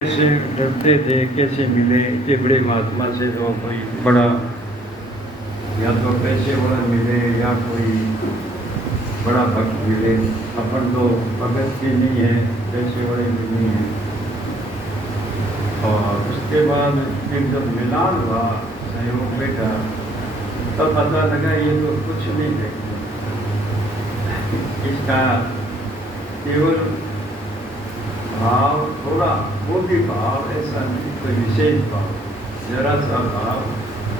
से डरते थे, कैसे मिले इतने बड़े महात्मा से, तो कोई बड़ा या तो पैसे वाला मिले या कोई बड़ा भक्त मिले। अपन तो भगत भी नहीं है, पैसे वाले भी नहीं है। और उसके बाद फिर जब मिलान हुआ, सहयोग बेटा, तब पता लगा ये तो कुछ नहीं है, इसका केवल भाव थोड़ा, वो भी भाव ऐसा नहीं, कोई विशेष भाव, जरा सा भाव,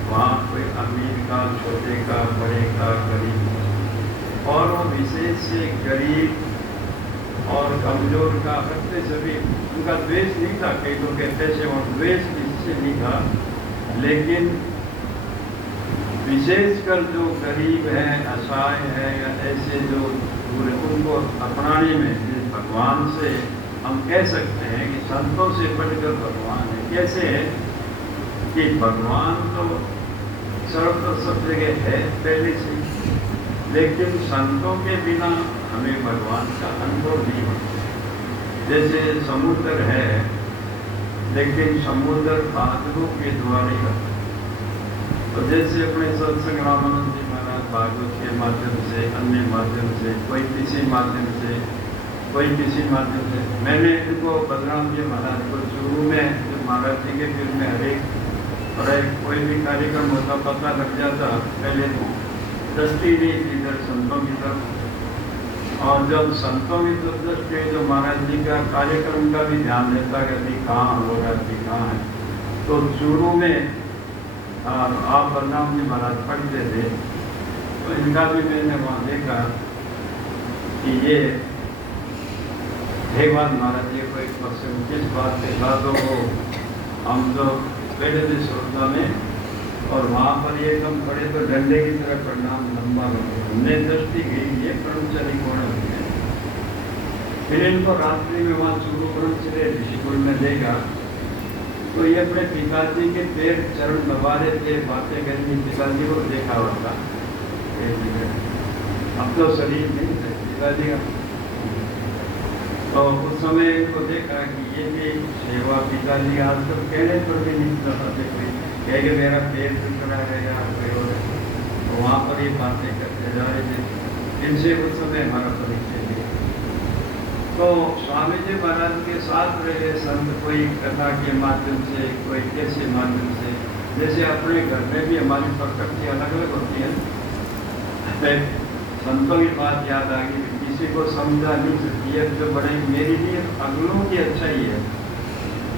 वहाँ कोई अमीर का, छोटे का, बड़े का, गरीब, और वो विशेष से गरीब और कमजोर का करते सभी, उनका द्वेष नहीं था। कई लोग कहते हैं वो द्वेष किससे नहीं था, लेकिन विशेषकर जो गरीब है, असहाय है, या ऐसे जो पूरे, उनको अपनाने में भगवान से हम कह सकते हैं कि संतों से बढ़कर भगवान है। कैसे है कि भगवान तो सर्वत्र सब जगह है पहले से, लेकिन संतों के बिना हमें भगवान का अनुभव नहीं होता। जैसे समुद्र है, लेकिन समुद्र बादलों के द्वारा होता है। तो जैसे अपने सत्संग रामानंद जी महाराज भागवत के माध्यम से, अन्य माध्यम से, कोई किसी माध्यम से, कोई किसी माध्यम से, मैंने इनको बलराम जी महाराज को शुरू में जो महाराज जी के फिर में हरेक और कोई भी कार्यक्रम होता पता लग जाता, पहले दृष्टि नहीं थी इधर संतों की तरफ, और जब संतों की तरफ दृष्टि जो महाराज जी का कार्यक्रम का भी ध्यान देता कि अभी कहाँ हो रहा है, अभी कहाँ है, तो शुरू में आप बलराम जी महाराज पढ़ते थे, तो इनका भी मैंने वहाँ देखा कि ये भगवान महाराज जी को एक क्वेश्चन किस बात के बातों को हम तो पहले थे श्रोता में, और वहाँ पर ये कम पड़े तो डंडे की तरह प्रणाम लंबा लगे, हमने दृष्टि गई ये ब्रह्मचारी कौन है। फिर इनको रात्रि में वहाँ शुरू ब्रह्मचर्य ऋषिकुल में देखा, तो ये अपने पिताजी के पैर चरण दबा रहे थे, बातें करनी, पिताजी को देखा होता। अब तो शरीर नहीं थे पिताजी का, तो उस समय इनको देखा कि ये भी सेवा पिताजी आज तक कहने पर भी नहीं चाहते, कोई कह के मेरा पेट दुख रहा है या कोई और, तो वहाँ पर ये बातें करते जा रहे थे। इनसे उस समय हमारा परिचय दिया। तो स्वामी जी महाराज के साथ रहे संत, कोई कथा के माध्यम से, कोई कैसे माध्यम से, जैसे अपने घर में भी हमारी प्रकृति अलग अलग होती है। संतों की बात याद आ गई, किसी को समझा नहीं सकती है, जो बड़े मेरी लिए अगलों की अच्छाई है,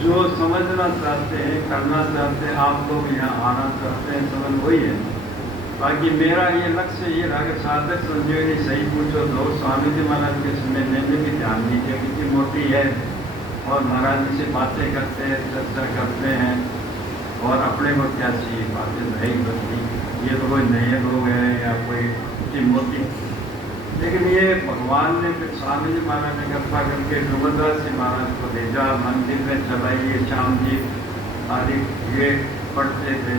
जो समझना चाहते हैं, करना चाहते हैं, आप लोग यहाँ आना चाहते हैं, समझ वही है। बाकी मेरा ये लक्ष्य ये रहा कि साधक संजीवनी सही पूछो तो स्वामी जी महाराज के समय मैंने भी ध्यान दीजिए, कितनी मोटी है, और महाराज जी से बातें करते हैं, चर्चा करते हैं, और अपने को क्या चाहिए, बातें नहीं बनती, ये तो कोई नए लोग हैं या कोई मोटी। लेकिन ये भगवान ने फिर स्वामी जी महाराज ने कृपा करके ध्रुवदास जी महाराज को भेजा, मंदिर में चलाइए, श्याम जी आदि ये पढ़ते थे।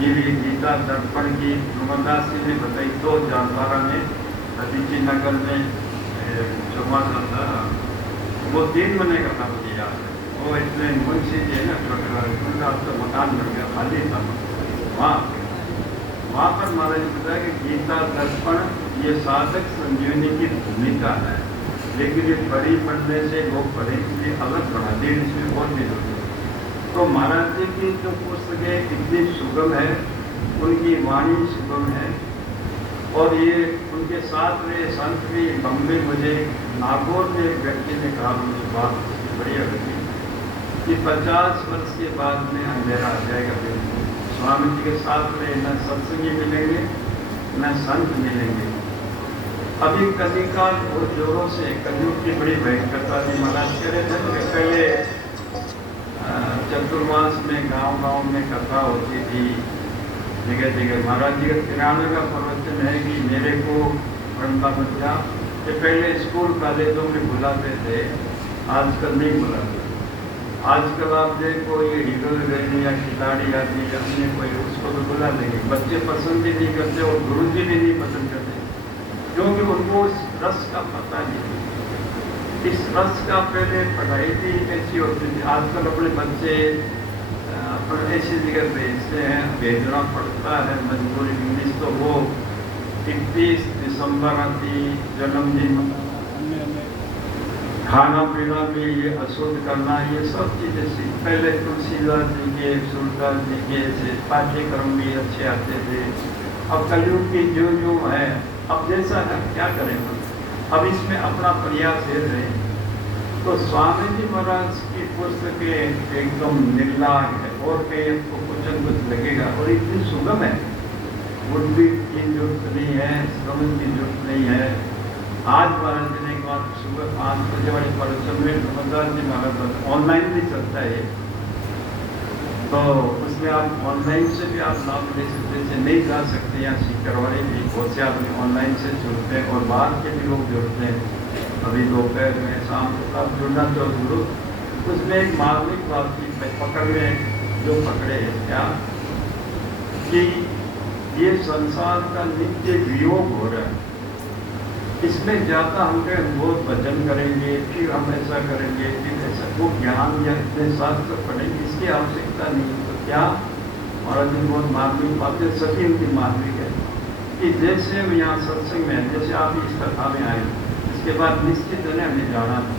ये भी गीता दर्पण की ध्रुवदास जी ने बताई 2012 में अतिथि नगर में चौमासा था, वो 3 महीने का था, मुझे याद है। वो इतने मुंशी जी है ना, छोटे तो मकान बन गया, खाली था वहाँ पर महाराज ने बताया कि गीता दर्पण ये साधक संजीवनी की भूमिका है, लेकिन ये बड़ी पढ़ने से लोग पढ़े इसलिए अलग पढ़ा दी, इसमें और भी होती है। तो महाराज जी की जो पुस्तकें इतनी सुगम है, उनकी वाणी सुगम है, और ये उनके साथ में संत भी बम्बे, मुझे नागौर में एक व्यक्ति ने कहा, मुझे बात बढ़िया लगी कि 50 वर्ष के बाद में अंधेरा आ जाएगा, बिल्कुल स्वामी जी के साथ में न सत्संगी मिलेंगे न संत मिलेंगे। अभी कलिकाल बहुत जोरों से, कलयुग की बड़ी भयंकरता जी महाराज कह रहे थे कि पहले चतुर्मास में गांव-गांव में कथा होती थी, जगह जगह। महाराज जी का 93 का प्रवचन है कि मेरे को पढ़ता बच्चा कि पहले स्कूल कॉलेजों में बुलाते थे, आजकल नहीं बुलाते। आजकल आप देखो ये हीरो हीरोइन या खिलाड़ी आदि या अन्य कोई, उसको तो बुला देंगे, बच्चे पसंद ही नहीं करते और गुरु जी भी नहीं पसंद करते, क्योंकि उनको उस रस का पता नहीं। इस रस का पहले पढ़ाई भी कैसी होती थी। आजकल अपने बच्चे अपन ऐसी जगह भेजते हैं, भेजना पड़ता है मजबूरी। इंग्लिश तो वो 31 दिसंबर आती, जन्मदिन, खाना पीना भी ये अशुद्ध करना, ये सब चीज़ें सीख। पहले तुलसीदास जी के, सूरदास जी के से पाठ्यक्रम भी अच्छे आते थे। अब कलयुग की जो है, अब जैसा है क्या करेंगे, अब इसमें अपना प्रयास है रहे। तो स्वामी जी महाराज की पुस्तकें एकदम निर्लाग है, और कहीं आपको कुछ न कुछ लगेगा, और इतनी सुगम है, बुद्धि की जरूरत नहीं है, श्रम की जरूरत नहीं है। आज महाराज जी ने एक बात सुबह 5 बजे वाले परिश्रम में समझदार जी महाराज ऑनलाइन भी चलता है, तो उसमें आप ऑनलाइन से भी आप लाभ ले सकते हैं। नहीं जा सकते यहाँ सीकर वाले भी बहुत से आदमी ऑनलाइन से जुड़ते हैं, और बाहर के भी लोग जुड़ते हैं। अभी दोपहर में, शाम को आप जुड़ना तो जुड़ो। उसमें एक मार्मिक बात की पकड़ में जो पकड़े हैं क्या, कि ये संसार का नित्य वियोग हो रहा है। इसमें ज़्यादा हम बहुत भजन करेंगे, फिर हम ऐसा करेंगे, फिर ऐसा, वो ज्ञान या इतने शास्त्र पढ़ेंगे, इसकी आवश्यकता नहीं। तो क्या महाराज जी बहुत मार्मिक बातें, सभी उनकी मार्मिक है कि जैसे हम यहाँ सत्संग में, जैसे आप इस कथा में आए, इसके बाद निश्चित है हमें जाना था।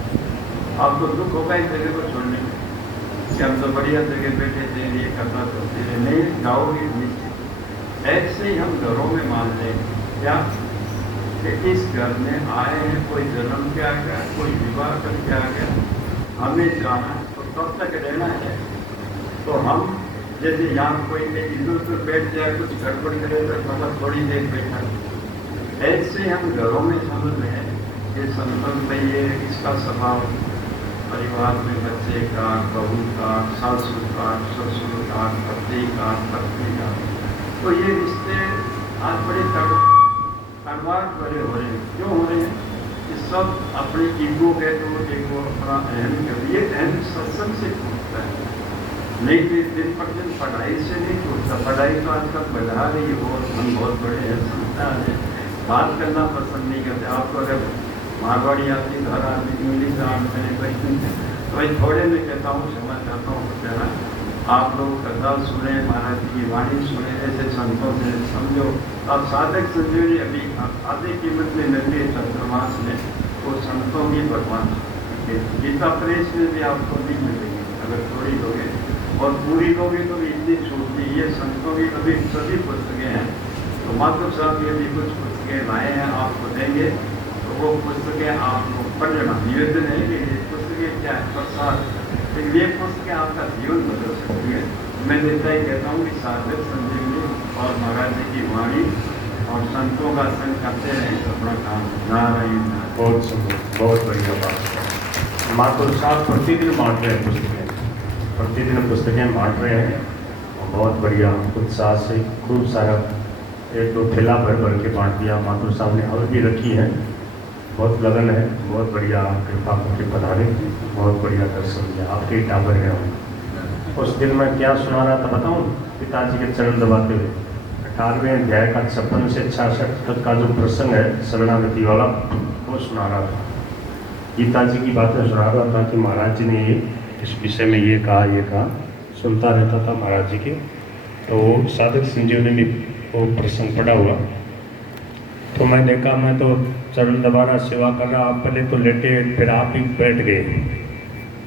आपको दुख होगा इस जगह को छोड़ने में कि हम तो बढ़िया जगह बैठे थे, ये करना करते थे, नहीं जाओगे निश्चित। ऐसे ही हम घरों में मान लें क्या, इस घर में आए हैं, कोई जन्म के आ गया, कोई विवाह करके आ गया, हमें जाना है, तो कब तक रहना है। तो हम जैसे यहाँ कोई इधर उधर बैठ जाए, कुछ गड़बड़ करे तो मतलब थोड़ी देर बैठा, ऐसे हम घरों में समझ रहे हैं। ये संतन में ये इसका स्वभाव, परिवार में बच्चे का, बहू का, सासू का, ससुर का, पति का, पत्नी का, तो ये रिश्ते आज बड़े कड़वाहट बड़े हो रहे हैं। क्यों हो रहे हैं? ये सब अपने ईगो के, तो ईगो अपना अहम कर, ये अहम सत्संग से टूटता है, नहीं कि दिन पर दिन पढ़ाई से नहीं टूटता। पढ़ाई तो आजकल बढ़ा रही है, और हम बहुत बड़े हैं, संस्था है, बात करना पसंद नहीं करते। आपको अगर मारवाड़ी आती, घर आती, इंग्लिश आते हैं, तो भाई थोड़े में कहता हूँ, समझ चाहता हूँ कहना, आप लोग कथा सुने, महाराज जी की वाणी सुने, ऐसे संतों से समझो। अब साधक संजीवनी अभी आधे कीमत में मिल गई चंद्रमास में, वो संतों की भगवान गीता प्रेस में भी आपको नहीं मिलेगी। अगर थोड़ी लोगे और पूरी लोगे तो भी इतनी छूटती। ये संतों की अभी सभी पुस्तकें हैं, तो माधव साहब ये भी कुछ पुस्तकें लाए हैं, आपको देंगे, तो वो पुस्तकें आपको पढ़ लेना। निवेदन है कि पुस्तकें क्या है, प्रसाद, ये पुस्तकें आपका जीवन बदल सकती है। मैं देता ही कहता हूँ कि साधक संजीवनी और महाराज जी की वाणी और संतों का संग करते रहें, तो अपना काम नारायण। बहुत सुंदर, बहुत बढ़िया बात। माधुर साहब प्रतिदिन बांट रहे हैं पुस्तकें, प्रतिदिन पुस्तकें बांट रहे हैं, और बहुत बढ़िया उत्साह से खूब सारा 1-2 थैला भर भर के बांट दिया। माधुर साहब ने और भी रखी है, बहुत लगन है, बहुत बढ़िया कृपा करके पधारे, बहुत बढ़िया दर्शन दिया। आपके टावर है हम। उस दिन मैं क्या सुना रहा था बताऊँ? पिताजी के चरण दबाते हुए 18वें अध्याय का 56 से 66 तक का जो प्रसंग है शरणागति वाला, वो सुना रहा था। गीता जी की बातें सुना रहा था कि महाराज जी ने ये इस विषय में ये कहा, सुनता रहता था महाराज जी के। तो वो साधक संजीवनी में वो प्रसंग पड़ा हुआ, तो मैंने कहा मैं तो चरण दबाना सेवा कर रहा, आप पहले तो लेटे, फिर आप ही बैठ गए,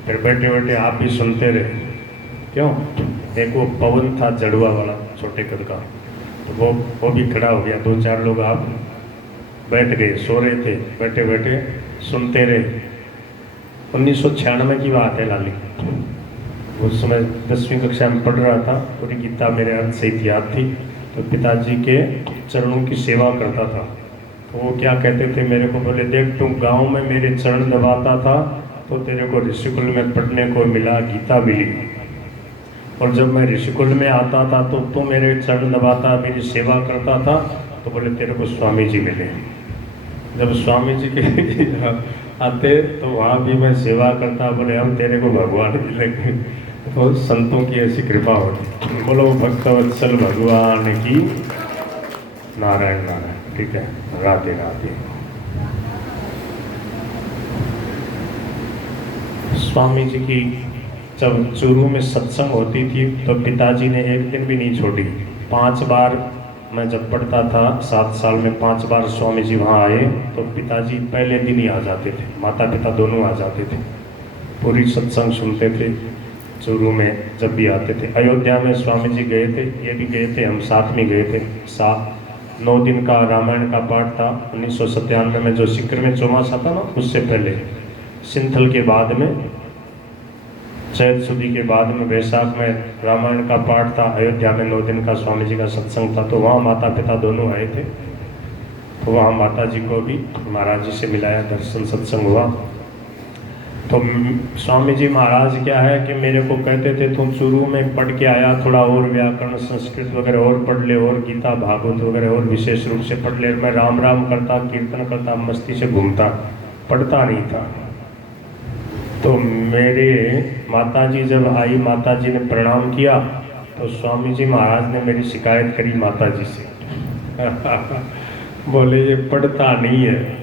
फिर बैठे बैठे आप ही सुनते रहे। क्यों? एक वो पवन था जड़ुआ वाला छोटे कद का, तो वो भी खड़ा हो गया। 2-4 लोग आप बैठ गए, सो रहे थे, बैठे बैठे सुनते रहे। 1996 की बात है लाली, उस समय 10वीं कक्षा में पढ़ रहा था, पूरी गीता मेरे अर्थ से याद थी। तो पिताजी के चरणों की सेवा करता था, तो वो क्या कहते थे मेरे को, बोले देख तुम गांव में मेरे चरण दबाता था तो तेरे को ऋषिकुल में पढ़ने को मिला, गीता मिली, और जब मैं ऋषिकुल में आता था तो तू मेरे चरण दबाता, मेरी सेवा करता था, तो बोले तेरे को स्वामी जी मिले। जब स्वामी जी के आते तो वहाँ भी मैं सेवा करता, बोले हम तेरे को भगवान मिलेंगे। तो संतों की ऐसी कृपा होती। बोलो भक्तवत्सल भगवान की नारायण नारायण। ठीक है, राधे राधे। स्वामी जी की जब चूरू में सत्संग होती थी तो पिताजी ने एक दिन भी नहीं छोड़ी। 5 बार मैं जब पढ़ता था 7 साल में 5 बार स्वामी जी वहाँ आए तो पिताजी पहले दिन ही आ जाते थे, माता पिता दोनों आ जाते थे, पूरी सत्संग सुनते थे। चूरू में जब भी आते थे, अयोध्या में स्वामी जी गए थे, ये भी गए थे, हम साथ में गए थे। 9 दिन का रामायण का पाठ था 1997 में, जो सिक्र में चौमासा था ना, उससे पहले सिंथल के बाद में, चैत सुदी के बाद में, वैशाख में रामायण का पाठ था। अयोध्या में 9 दिन का स्वामी जी का सत्संग था, तो वहाँ माता पिता दोनों आए थे। तो वहाँ माता जी को भी महाराज जी से मिलाया, दर्शन सत्संग हुआ। तो स्वामी जी महाराज क्या है कि मेरे को कहते थे तुम चूरू में पढ़ के आया, थोड़ा और व्याकरण संस्कृत वगैरह और पढ़ ले, और गीता भागवत वगैरह और विशेष रूप से पढ़ ले। मैं राम राम करता, कीर्तन करता, मस्ती से घूमता, पढ़ता नहीं था। तो मेरे माताजी जब आई, माताजी ने प्रणाम किया तो स्वामी जी महाराज ने मेरी शिकायत करी माताजी से। बोले ये पढ़ता नहीं है,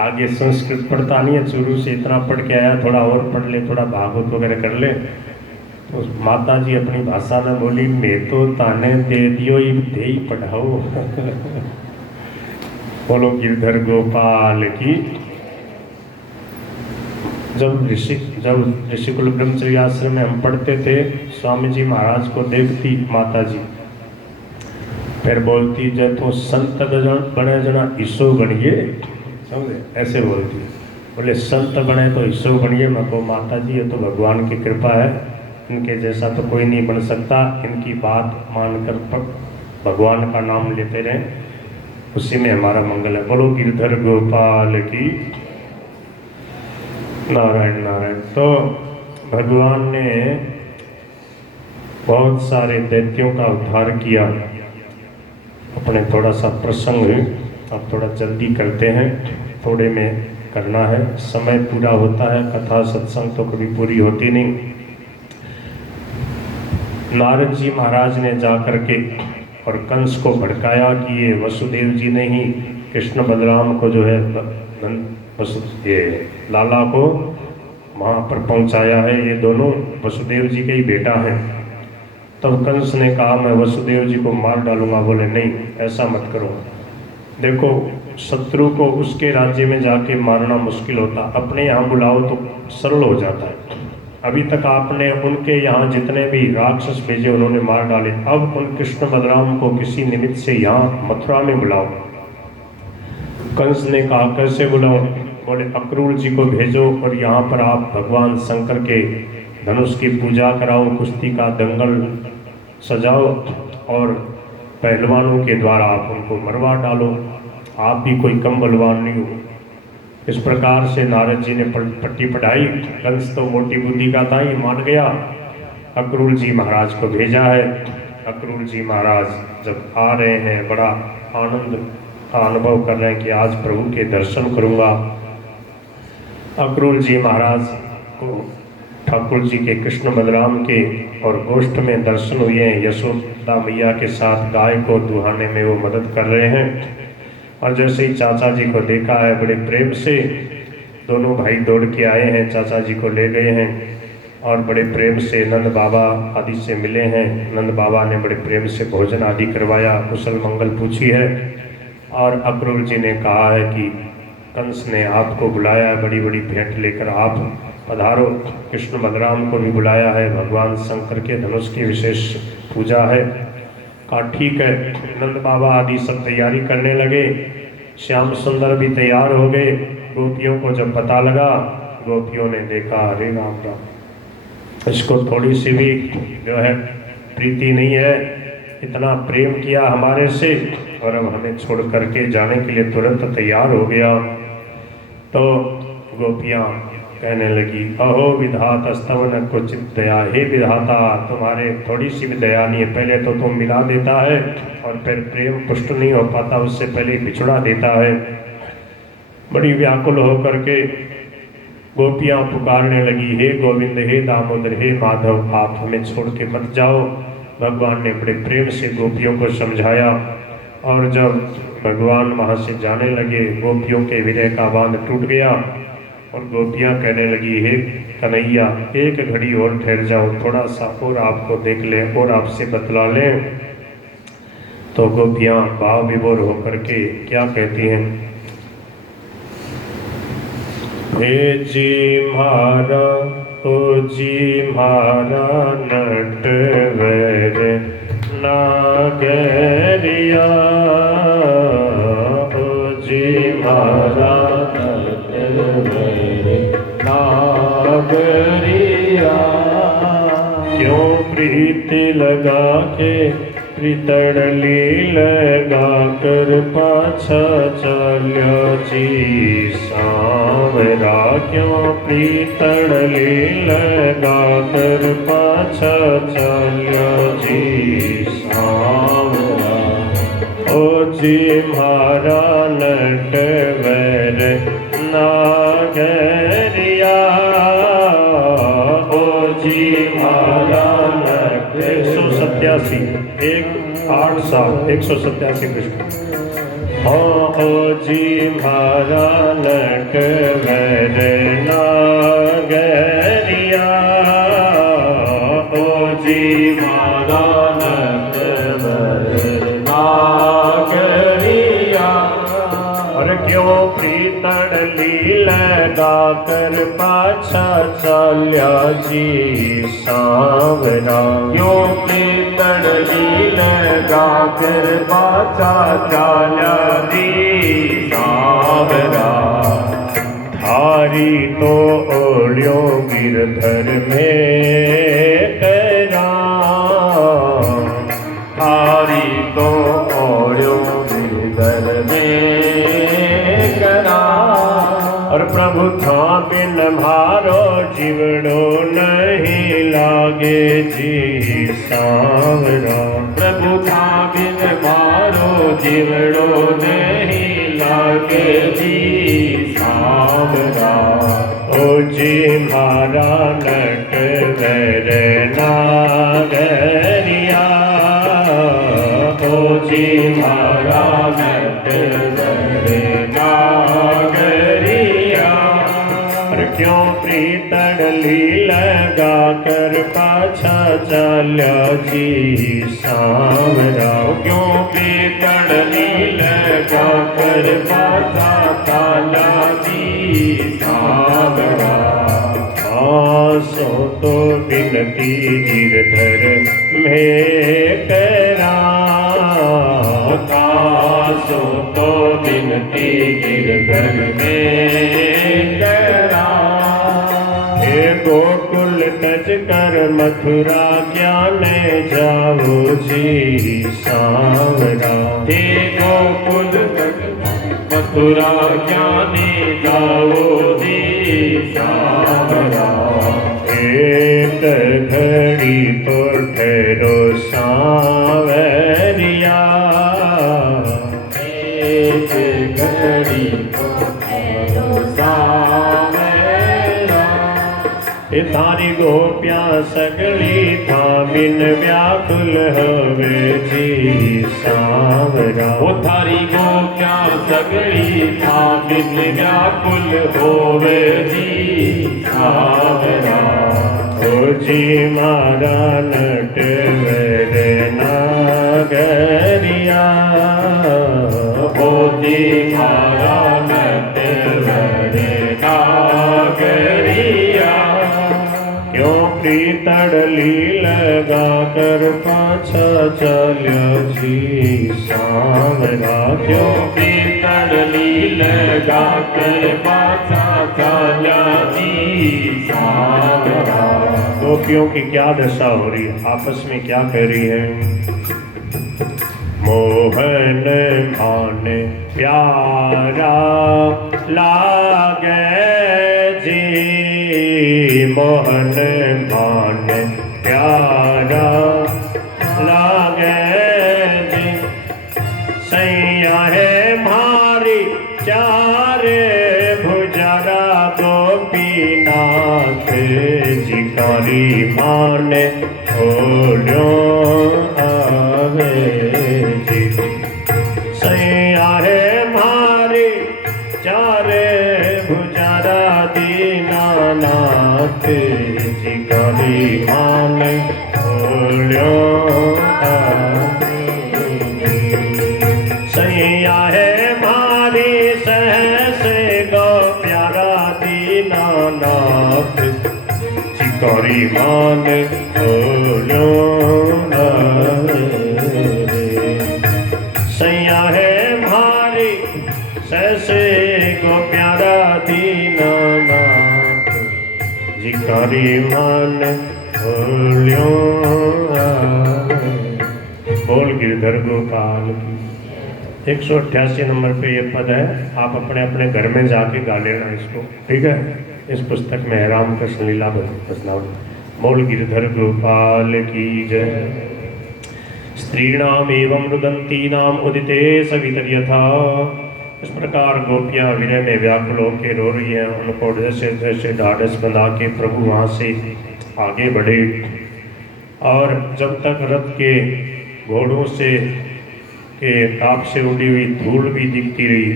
आगे संस्कृत पढ़ता नहीं है, चूरू से इतना पढ़ के आया, थोड़ा और पढ़ ले, थोड़ा भागवत वगैरह कर ले। तो माताजी अपनी भाषा में बोली, मैं तो ताने दे दियो दे ही पढ़ाओ। बोलो गिरधर गोपाल की। जब ऋषिकुल ब्रह्मचर्य आश्रम में हम पढ़ते थे, स्वामी जी महाराज को देखती माता जी, फिर बोलती जब तो संत बने जना ईसो बनिए, समझे, ऐसे बोलती। बोले संत बने तो ईसो बनिए। मैं को माता जी ये तो भगवान की कृपा है, इनके जैसा तो कोई नहीं बन सकता, इनकी बात मानकर भगवान का नाम लेते रहें, उसी में हमारा मंगल है। बोलो गिरधर गोपाल की। नारायण नारायण। तो भगवान ने बहुत सारे दैत्यों का उद्धार किया। अपने थोड़ा सा प्रसंग अब थोड़ा जल्दी करते हैं, थोड़े में करना है, समय पूरा होता है, कथा सत्संग तो कभी पूरी होती नहीं। नारद जी महाराज ने जा करके और कंस को भड़काया कि ये वसुदेव जी ने ही कृष्ण बलराम को जो है ये लाला को वहाँ पर पहुँचाया है, ये दोनों वसुदेव जी के ही बेटा हैं। तब कंस ने कहा मैं वसुदेव जी को मार डालूंगा। बोले नहीं, ऐसा मत करो। देखो, शत्रु को उसके राज्य में जाके मारना मुश्किल होता, अपने यहाँ बुलाओ तो सरल हो जाता है। अभी तक आपने उनके यहाँ जितने भी राक्षस भेजे उन्होंने मार डाले, अब उन कृष्ण बलराम को किसी निमित्त से यहाँ मथुरा में बुलाओ। कंस ने कहा कैसे बुलाओ? बोले अक्रूर जी को भेजो और यहाँ पर आप भगवान शंकर के धनुष की पूजा कराओ, कुश्ती का दंगल सजाओ और पहलवानों के द्वारा आप उनको मरवा डालो, आप भी कोई कम बलवान नहीं हो। इस प्रकार से नारद जी ने पट्टी पढ़ाई। कंस तो मोटी बुद्धि का था, ये मान गया। अक्रूर जी महाराज को भेजा है। अक्रूर जी महाराज जब आ रहे हैं, बड़ा आनंद का अनुभव कर रहे हैं कि आज प्रभु के दर्शन करूंगा। अक्रूर जी महाराज को ठाकुर जी के कृष्ण बलराम के और गोष्ठ में दर्शन हुए हैं। यशोदा मैया के साथ गाय को दुहाने में वो मदद कर रहे हैं। और जैसे ही चाचा जी को देखा है, बड़े प्रेम से दोनों भाई दौड़ के आए हैं, चाचा जी को ले गए हैं और बड़े प्रेम से नंद बाबा आदि से मिले हैं। नंद बाबा ने बड़े प्रेम से भोजन आदि करवाया, कुशल मंगल पूछी है। और अक्रूर जी ने कहा है कि कंस ने आपको बुलाया है, बड़ी बड़ी भेंट लेकर आप पधारो। कृष्ण बलराम को भी बुलाया है, भगवान शंकर के धनुष की विशेष पूजा है। कहा ठीक है। नंद बाबा आदि सब तैयारी करने लगे। श्याम सुंदर भी तैयार हो गए। गोपियों को जब पता लगा, गोपियों ने देखा अरे राम राम, इसको थोड़ी सी भी जो है प्रीति नहीं है, इतना प्रेम किया हमारे से और अब हमें छोड़ करके जाने के लिए तुरंत तैयार हो गया। तो गोपियाँ कहने लगी अहो विधाता स्तवन कुचित दया, हे विधाता तुम्हारे थोड़ी सी भी दया नहीं है, पहले तो तुम मिला देता है और फिर प्रेम पुष्ट नहीं हो पाता, उससे पहले बिछुड़ा देता है। बड़ी व्याकुल होकर के गोपियाँ पुकारने लगी हे गोविंद, हे दामोदर, हे माधव, आप हमें छोड़ के मत जाओ। भगवान ने बड़े प्रेम से गोपियों को समझाया और जब भगवान वहाँ से जाने लगे, गोपियों के विरह का बांध टूट गया और गोपियाँ कहने लगी, हे कन्हैया एक घड़ी और ठहर जाओ, थोड़ा सा और आपको देख लें और आपसे बतला लें। तो गोपियाँ भाव विभोर होकर के क्या कहती हैं, हे जी म्हारा ओ जी म्हारा नटवर नागरिया, ओ जी म्हारा नागरिया, क्यों प्रीति लगा के प्रीतड़ली लगा कर पाछा चाल्या जी सांवरा, क्यों प्रीतड़ली लगा कर पाछा चाल्या जी सांवरा, ओ जी म्हारा नटवर नागरिया, ओ जी म्हारा 187 187 कृष्ण। ओ जी म्हारा नटवर नागरिया, ओ जी म्हारा नटवर नागरिया, और क्यों प्रीतड़ली लगा कर पाछा चाल्या जी सांवरा, क्यों प्रीतड़ली लगा कर पाछा चाल्या जी सांवरा, थारी तो ओढ़्यो गिरधर में करा, थारी तो ओढ़्यो गिरधर में करा, और प्रभु था बिन म्हारो जीवड़ो नहीं लागे जी सांवरा, प्रभु था बिन म्हारो जीवड़ो नहीं लागे जी सांवरा, ओ जी म्हारा नटवर नागरिया, ओ जी म्हारा नटवर नागरिया, क्यों प्रीतड़ली लगा कर पाछा चाल्या जी सांवरा, क्यों प्रीतड़ली लगा कर पाछा चाल्या जी सांवरा, आसो तो बिनती गिरधर में करा, आसो तो बिनती गिरधर में करा, गोकुल तज कर मथुरा ज्ञाने जाओ जी सांवरा, हे गोकुल तज मथुरा ज्ञाने जाओ जी सांवरा, एक घड़ी तो ठहरो सांवरिया, एक घड़ी तो ठहरो सांवरिया, थारी गोपियाँ सगली था बिन व्याकुल हवे जी सांवरा, वो थारी गोपियाँ सगली था बिन व्याकुल होवे जी सांवरा, ओ जी म्हारा नटवर नागरिया, ओ जी म्हारा नटवर नागरिया, क्यों प्रीतड़ली लगा कर पाछा चाल्या जी सांवरा, क्यों प्रीतड़ली लगा कर पाछा चाल्या जी सांवरा, गोपियों की क्या दशा हो रही है, आपस में क्या कह रही है, मोहन माने प्यारा लागे जी, मोहन माने प्यारा लागे जी, सैया है मारी चारे भुजरा गोपीनाथ जी, कारी माने ओढ़ो आवे जी, सैया है मारी चारे भुजरा जिकारी मान बोलियो सैया है मारी सहस गो प्यारा दीनानाथ जिकारी मान बोलियो सैया है मारी सहस गो प्यारा दीनानाथ जिकारी मान बोलियो बोल गिरधर गोपाल की। 188 नंबर पे ये पद है, आप अपने अपने घर में जाके गा लेना इसको, ठीक है। इस पुस्तक में है रामकृष्ण लीला भजनावली। बोल गिरधर गोपाल की जय। स्त्रीणाम एवं रुदंतीनाम उदिते सवितर यथा। इस प्रकार गोपियां विरह में व्याकुल होकर रो रही हैं। उनको जैसे जैसे ढाढ़स बना के प्रभु वहाँ से आगे बढ़े, और जब तक रथ के घोड़ों से के काप से उड़ी हुई धूल भी दिखती रही,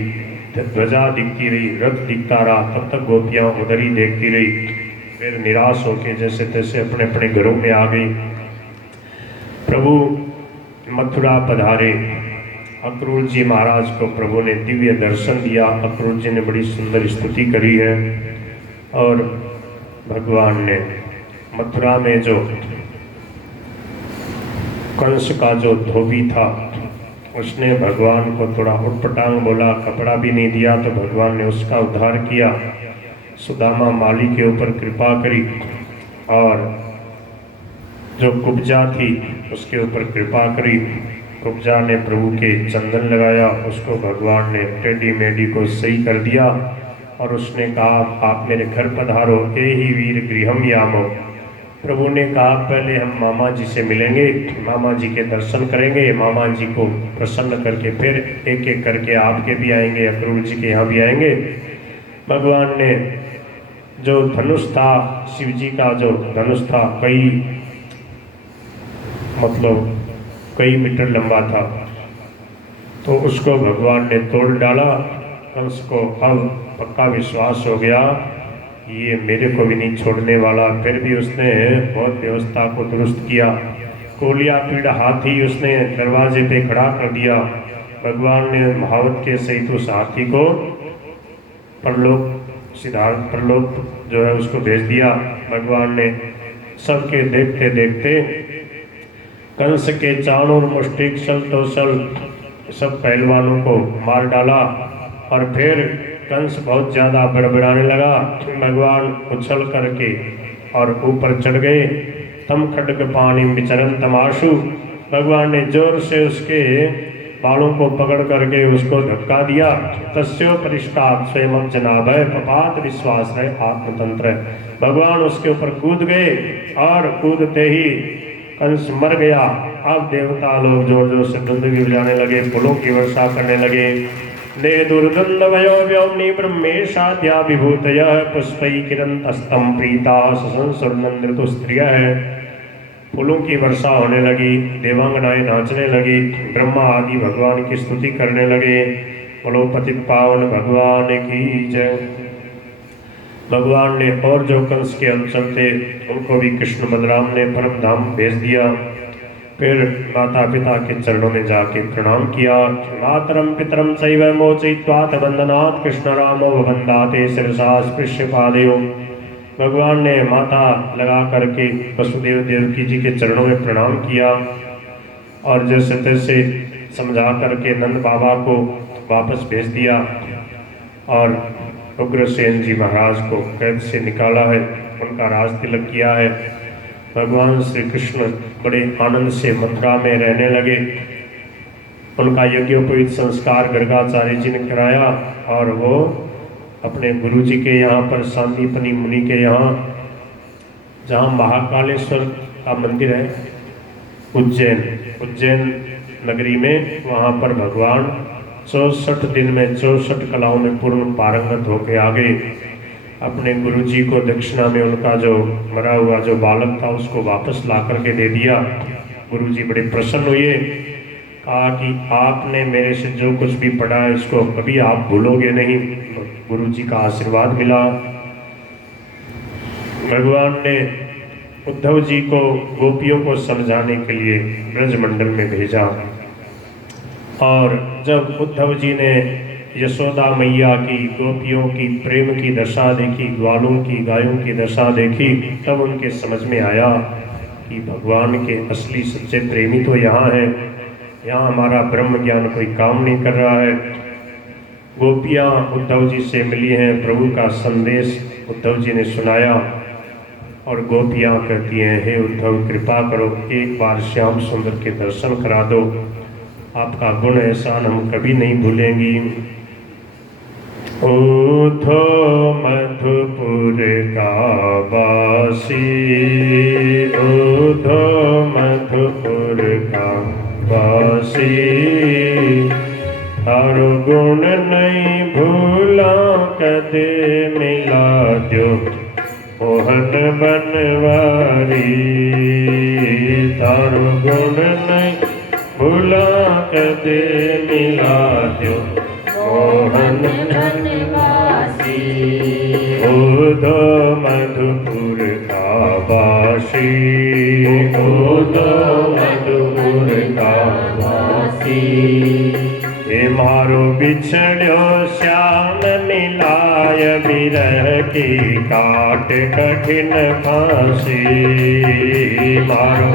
ध्वजा दिखती रही, रथ दिखता रहा, तब तक गोपियां उधर ही देखती रही। फिर निराश होकर जैसे तैसे अपने अपने घरों में आ गई। प्रभु मथुरा पधारे। अक्रूर जी महाराज को प्रभु ने दिव्य दर्शन दिया। अक्रूर जी ने बड़ी सुंदर स्तुति करी है। और भगवान ने मथुरा में जो कंस का जो धोबी था, उसने भगवान को थोड़ा उटपटांग बोला, कपड़ा भी नहीं दिया, तो भगवान ने उसका उद्धार किया। सुदामा माली के ऊपर कृपा करी, और जो कुब्जा थी उसके ऊपर कृपा करी। कुब्जा ने प्रभु के चंदन लगाया, उसको भगवान ने टेढ़ी मेढ़ी को सही कर दिया, और उसने कहा आप मेरे घर पधारो, ए ही वीर गृहम यामो। प्रभु ने कहा पहले हम मामा जी से मिलेंगे, मामा जी के दर्शन करेंगे, मामा जी को प्रसन्न करके फिर एक एक करके आपके भी आएंगे, अक्रूर जी के यहाँ भी आएंगे। भगवान ने जो धनुष था, शिव जी का जो धनुष था, कई मीटर लंबा था, तो उसको भगवान ने तोड़ डाला। कंस को अब पक्का विश्वास हो गया ये मेरे को भी नहीं छोड़ने वाला। फिर भी उसने बहुत व्यवस्था को दुरुस्त किया। कोलिया पीड़ हाथी उसने दरवाजे पे खड़ा कर दिया। भगवान ने महावत के सहित उस हाथी को परलोक जो है उसको भेज दिया। भगवान ने सबके देखते देखते कंस के चाणूर मुष्टिक सल तो सल सब पहलवानों को मार डाला। और फिर कंस बहुत ज़्यादा बड़बड़ाने लगा। भगवान उछल करके और ऊपर चढ़ गए। तम खड्ग पानी विचरन तमाशु। भगवान ने जोर से उसके बालों को पकड़ करके उसको धक्का दिया। तस्यो परिष्कार स्वयं जनाभय पपात विश्वास है आत्मतंत्र। भगवान उसके ऊपर कूद गए, और कूदते ही कंस मर गया। अब देवता लोग जोर जोर से दुंदुभी बजाने लगे, फूलों की वर्षा करने लगे। ने दुर्गंध वयो व्योमनि ब्रह्मेशाद्या विभूतयः पुष्पै किरन्तस्तं प्रीताः ससंसुरनन्दृतु स्त्रियः। फूलों की वर्षा होने लगी, देवांगनाएं नाचने लगी, ब्रह्मा आदि भगवान की स्तुति करने लगे। बोलो पतित पावन भगवान की जय। भगवान ने और जो कंस के अनुचर थे उनको भी कृष्ण बलराम ने परम धाम भेज दिया। फिर माता पिता के चरणों में जाके प्रणाम किया। मातरम पितरम सैव मोचयित्वा बंधनात् कृष्ण रामो वंदाते शिरसा स्पृश्य पादयो। भगवान ने माथा लगा करके वसुदेव देवकी जी के चरणों में प्रणाम किया, और जैसे तैसे समझा करके नंद बाबा को वापस भेज दिया। और उग्रसेन जी महाराज को कैद से निकाला है, उनका राज तिलक किया है। भगवान श्री कृष्ण बड़े आनंद से मथुरा में रहने लगे। उनका यज्ञोपवीत संस्कार गर्गाचार्य जी ने कराया, और वो अपने गुरु जी के यहाँ पर सांदीपनी मुनि के यहाँ, जहाँ महाकालेश्वर का मंदिर है उज्जैन नगरी में, वहाँ पर भगवान 64 दिन में 64 कलाओं में पूर्ण पारंगत होके आ गए। अपने गुरु जी को दक्षिणा में उनका जो मरा हुआ जो बालक था उसको वापस ला करके दे दिया। गुरु जी बड़े प्रसन्न हुए, कहा कि आपने मेरे से जो कुछ भी पढ़ा है इसको कभी आप भूलोगे नहीं। गुरु जी का आशीर्वाद मिला। भगवान ने उद्धव जी को गोपियों को समझाने के लिए ब्रजमंडल में भेजा। और जब उद्धव जी ने यशोदा मैया की, गोपियों की प्रेम की दशा देखी, ग्वालों की, गायों की दशा देखी, तब उनके समझ में आया कि भगवान के असली सच्चे प्रेमी तो यहाँ हैं, यहाँ हमारा ब्रह्म ज्ञान कोई काम नहीं कर रहा है। गोपियाँ उद्धव जी से मिली हैं, प्रभु का संदेश उद्धव जी ने सुनाया और गोपियाँ कहती हैं, हे उद्धव कृपा करो, एक बार श्याम सुंदर के दर्शन करा दो, आपका गुण एहसान हम कभी नहीं भूलेंगी। उठो मधुपुर का वासी, उठो मधुपुर का वासी, हर गुण नहीं भूला कदे मिला जो मोहन बनवारी, तार गुण नहीं भूला कदे मिला जो मोहन बनवासी। उदो मधुपुर का वासी, उदो मधुपुर का वासी, हे मारो बिछड़ो श्याम मिलाय बिरह की काट कठिन फांसी, मारो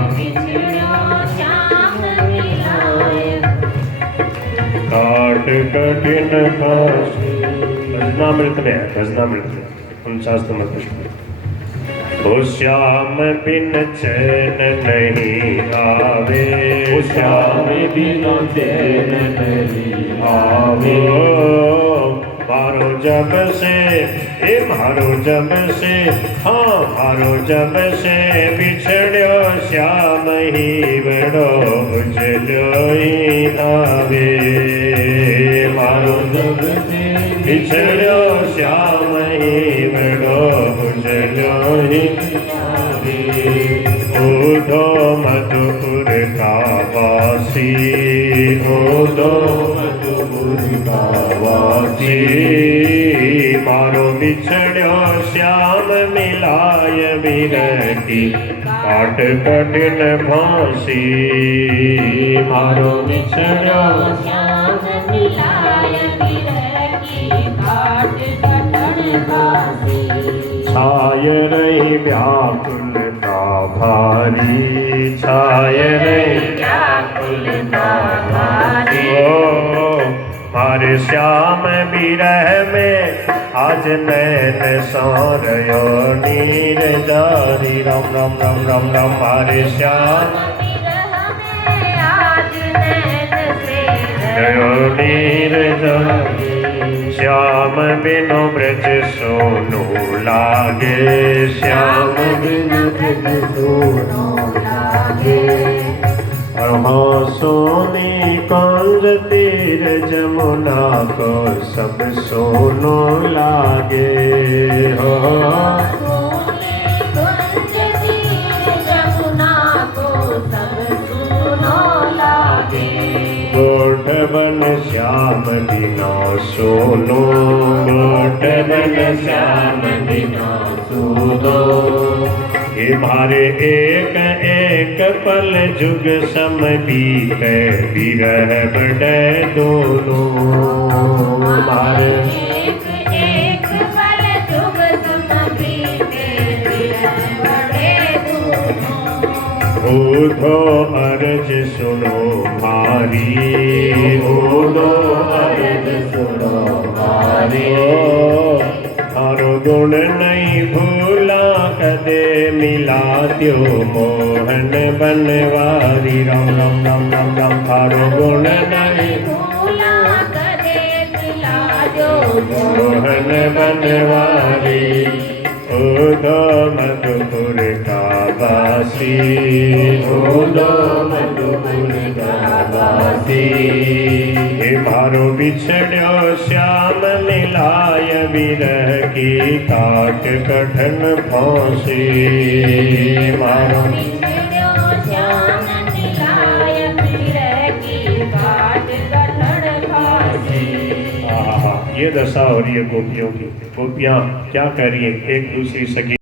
काट कठिन फांसी। भजनामृत में है, भजनामृत में 49 नंबर पुष्प। ओ श्याम बिन चैन नहीं आवे, ओ श्याम बिन चैन नहीं आवे, मारो जब से, हे मारो जब से, हाँ मारो जब से बिछड़ो श्याम ही बड़ो उजलो ही आवे, मारो जब से बिछड़ो श्याम ही बड़ो उजलो ही आवे। उठो मधुपुर का वासी, उठो मधुपुर का वासी, मारो बिछड़ो श्याम मिलाय बिरह की काट कठिन फांसी, मारो बिछड़ो श्याम मिलाय बिरह की काट कठिन फांसी। छाय रही व्याकुलता भारी, छाय रही व्याकुलता भारी, मारे श्याम बिरह में आज नैन सौरयो नीर जारी, राम राम राम राम राम, मारे श्याम रयो नीर जारी, श्याम बिनु ब्रज सोनू लागे, श्याम बिनु ब्रज सोनू लागे, अहाँ सोनी कंज तीर जमुना को सब सोनो लागे, हो सोनी कंज तीर जमुना को सब सोनो लागे, गोठ बन श्याम बिना सोनो, गोठ बन श्याम बिना सोनो, ये मारे एक एक पल जुग सम बीते बिरह बड़े दोनों, मारे एक एक पल जुग सम बीते बिरह बड़े दोनों। उठो अर्ज सुनो मारी, उठो अर्ज सुनो मारी, मारो गुण नहीं भूला कदे मिला द्यो मोहन बनवारी, राम राम राम राम राम, मारो गुण नहीं भूला कदे मिला जो मोहन बनवारी। उदो मधुपुर का वासी, उदो मधुपुर का वासी, हे मारो बिछड़ो श्याम मिलाय बिरह की काट कठिन फांसी, मारो श्याम मिलाय बिरह की काट कठिन फांसी। ये दशा हो रही है गोपियों की। गोपियाँ क्या कह रही है, एक दूसरी सखी